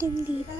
itim dito.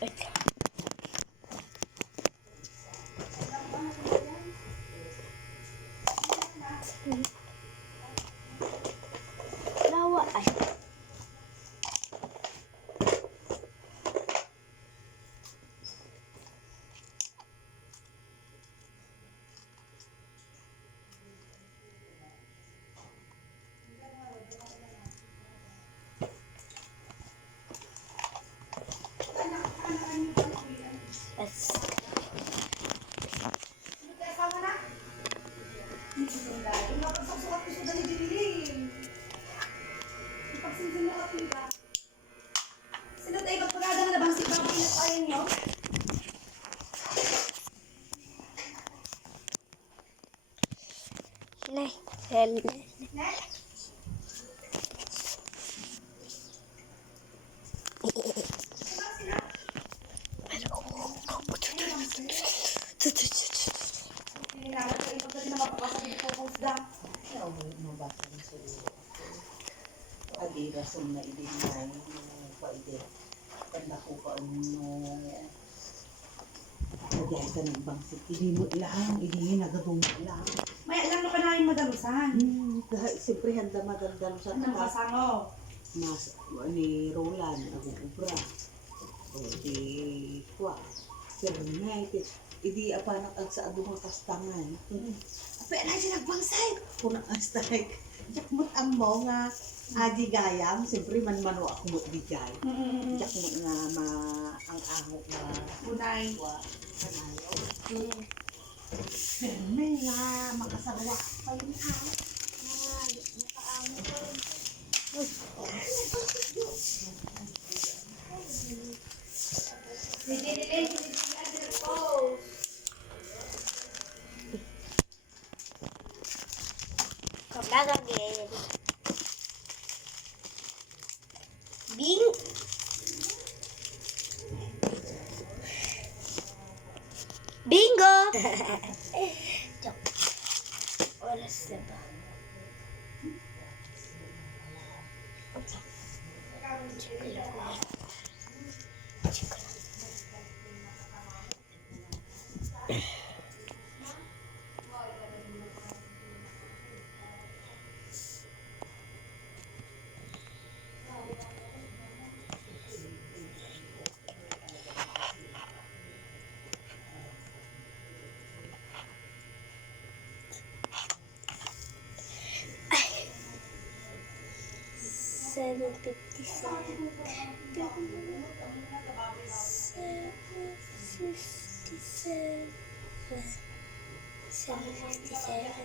Later. Lawa ay. Yes. Sino tayo magpagada na bang si Bobby na tayo niyo? Nay, hell. Kailangan tayo pagdating na mapapasa dito po da. Mabasa na sa iyo. Adidas ang naibigay ng pwede. Tanda ko pa nagyay ka ng bangsit. Hindi mo ilang, hindi nagabong ilang. May alam na panahin madalusan. Siyempre handa magandang sa Ano takas. masano? Mas ni Roland, ang ubra. O di kwa. Sir United. Idi apanak ang sa adungang kastangan. Apa na siya nagbangsay. Kunang astay. Jakmut ang mo nga adi gayam. Siyempre man-mano ako mo di gay. Jakmut nga ang ahok na Punay. kwa. Kanayo. May nga makasarwa pa yun ah. Nakaamo ko. Kapag again. Bing. Bingo! Joke. Oras na ba?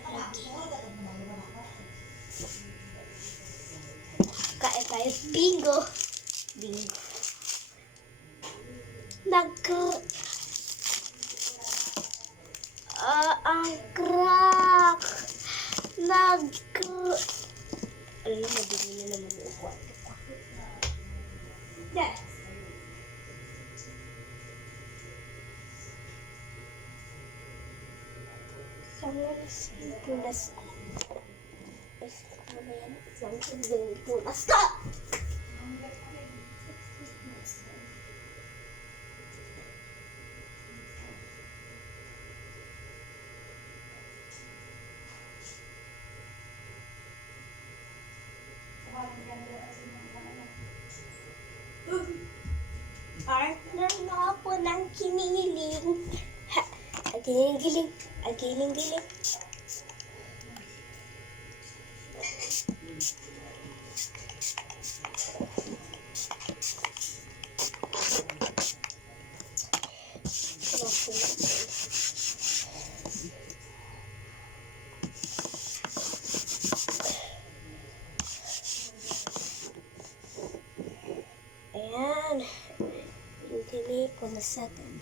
lagi. Kain tayo. Bingo. Bingo. Ang crack. Alam mo, mabili na naman yung kwarto ko. Yes. Stop! Partner na ako ng kiniling. Ha! Agiling-giling. Agiling-giling. Ayan. Hindi ko na sa atin.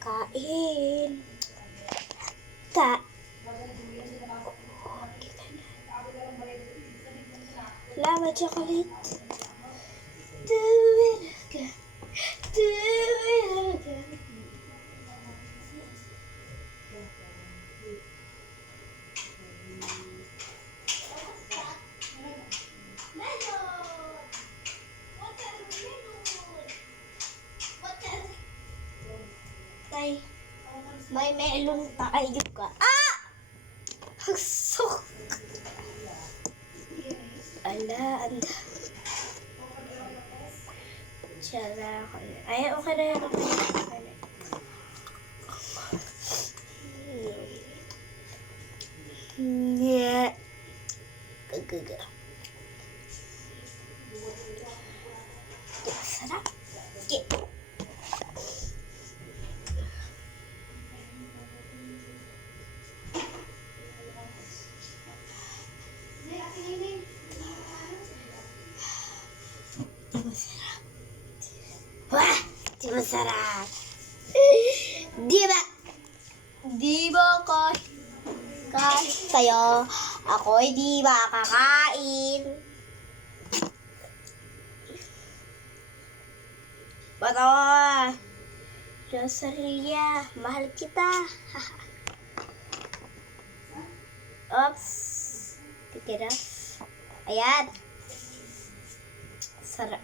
Kain. Lama chocolate. Do it again. Do it again. May melon tayo ka. Ah! Ang sok! Ala, anda. Tsara ako na. Ay, okay na yan. Yeah. Gagaga. Sarap. Okay. Wah, di masarap. Di ba? Di ba kahit sa'yo, ako'y di ba kakain? Bato, Rosalia, mahal kita. Oops. Titira. Ayan. Sarap.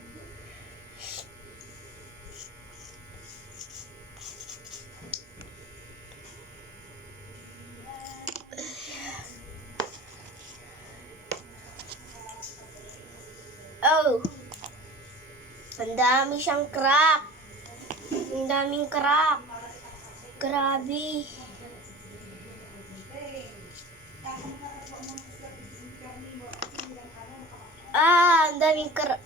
Oh. Ang dami siyang crack. Ang daming crack. Grabe. Ang daming crack.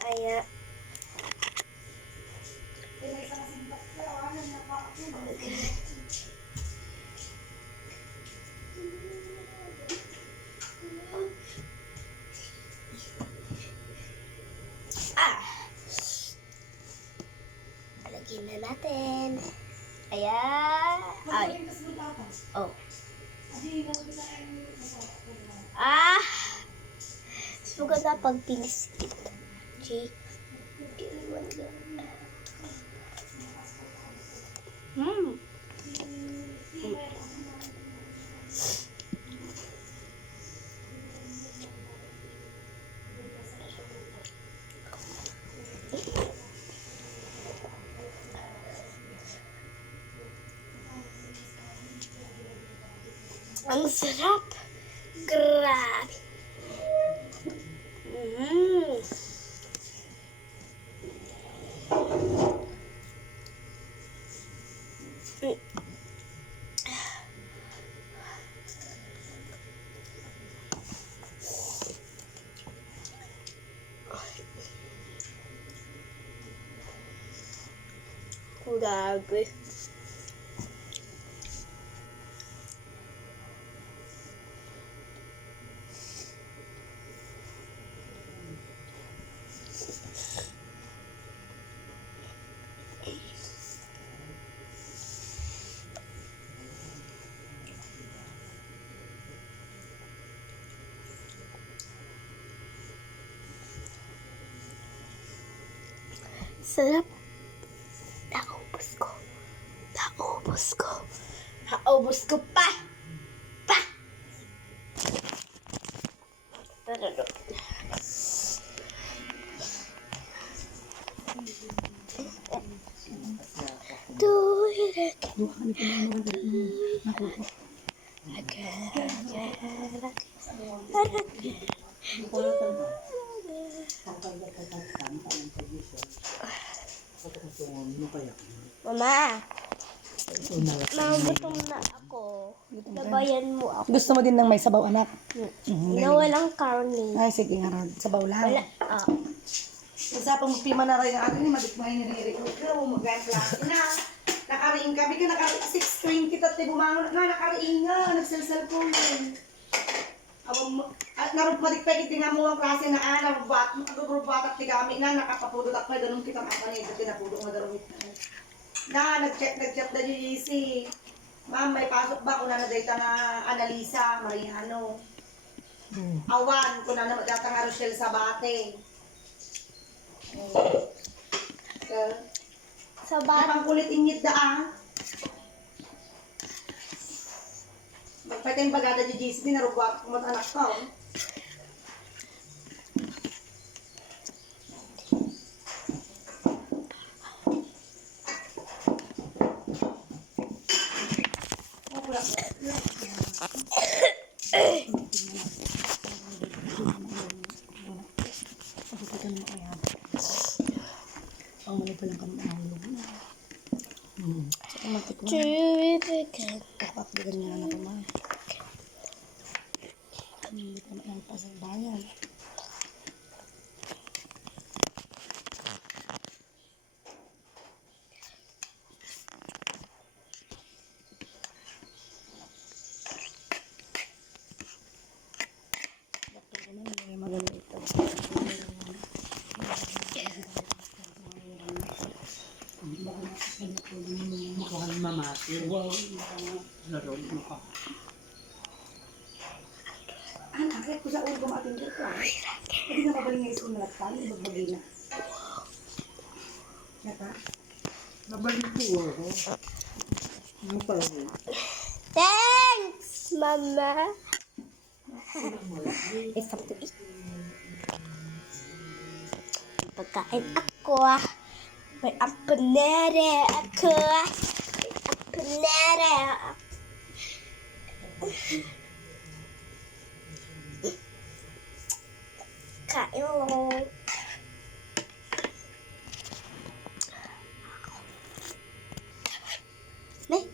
Kaya lagyan na natin. Ayan. Ay. Oh. Maganda pag pinisit. G. Ang sarap. Grabe. Mm. Grabe. Sarap. Naubos ko. Naubos ko. Naubos ko pa. Pa. Tarado. Do it Mama, magutom na ako. Labayan mo ako. Gusto mo din ng may sabaw, anak? Na walang karne. Ay, sige nga, Rod. Sabaw lang. Wala. Ah. Usapang pima na rin ang atin ni madikmahin ni Rico. Pero magayang klase na. Nakariing kami ka, 6:20 tat bumangon na, nakariing nga, nagselselfone yun. At narupmadik-pekit din nga mo ang klase na narubat at tigami na, nakapapudot at may ganun kitang kapanay, at pinapudot na darumit na. Nag-chat na GC. Ma'am, may pasok ba kung na data na Analisa, Mariano? Awan, kung na magkatang nga Rochelle Sabate. Sabat. Napang kulit ingit daan. Magpatay yung bagada di GC, narubat kung anak ka. Oh. Ang mali pa lang kami ang hulog na. Saka matikman. Chirikan. Kapakbigan niya na naman. Hindi pa ang pasang bayan. Bakit ko naman may maganda ito. Mukhang mamati. Wow. Laro mo ka. Anak, ko sa ulo kumating dito. Hindi na mabaling nga isang nalagtan, magbagi na. Nata? Mabaling po ako. Ano pa rin? Thanks, Mama. It's up to eat. Pagkain ako. May apanere ako. May apanere. Kain mo. Nay.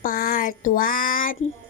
Part 1.